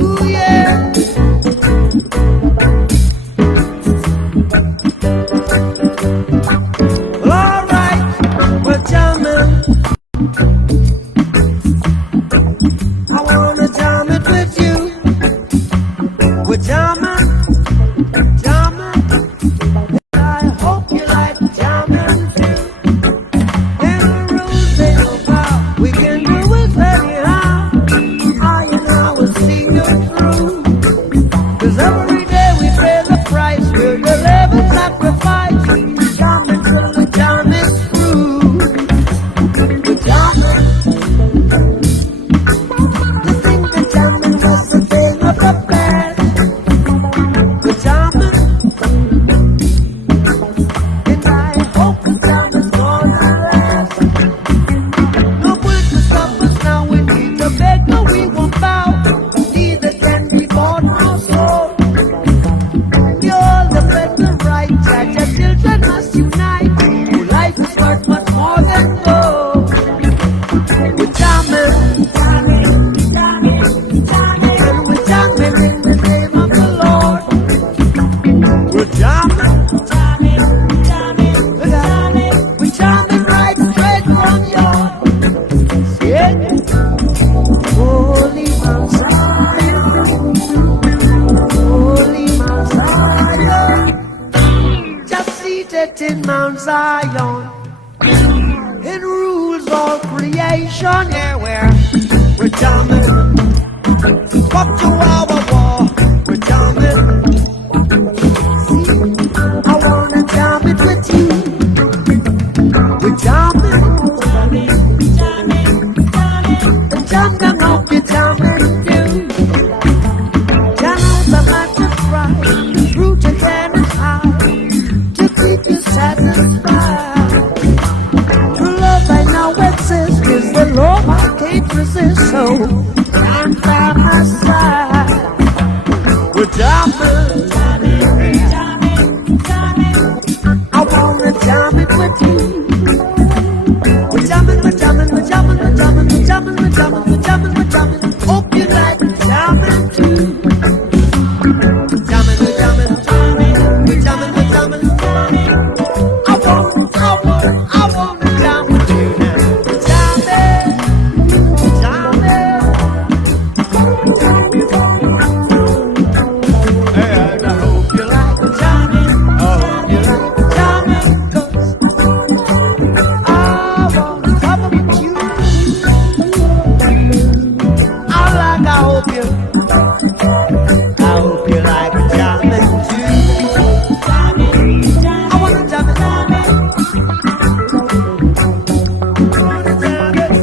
Ooh, yeah. Well, all right, we're jamming. I wanna jam it with you. We're jamming, jamming. I hope you like jamming too. And the rules they know how we can do it anyhow. I and I will see you through. 'Cause every day we pay the price. We'll deliver sacrifice. Jamming till the jam is through. We're jamming. You think the jamming was a thing of the past? We're jamming. And I hope the jam is gonna last. No good to stop us now. We need to beg, no, we won't bow. Neither can we bought no soul. You're the better right. Judge your children must unite. Life is worth much more than gold. We're jamming, and we're jamming in the name of the Lord. We're jamming, we're jamming right straight from your head. Holy Mount Zion, Holy Mount Zion, just seated in Mount Zion, and rules all creation. Yeah, we're jamming, up to our war. We're jamming. See, I wanna jam it with you. We're jamming, and jam them up, you're jamming too. Jam out the matter right, root again is high, to keep you satisfied. True love I now exist is the love I can't resist, so stand by my side. We're jamming, I wanna jam it with you. We're jamming, we're jamming, we're jamming, we're jamming, we're jamming, we're jamming, we're jamming, we're jamming. Hope you like jamming too. We're jamming, we're jamming, we're jamming, we're jamming. I wanna jam with you now. We're jamming, jamming. And I hope you like jamming. I hope you like jamming, 'cause I wanna jam with you. I hope you like jamming too. I wanna jam it. I wanna jam it.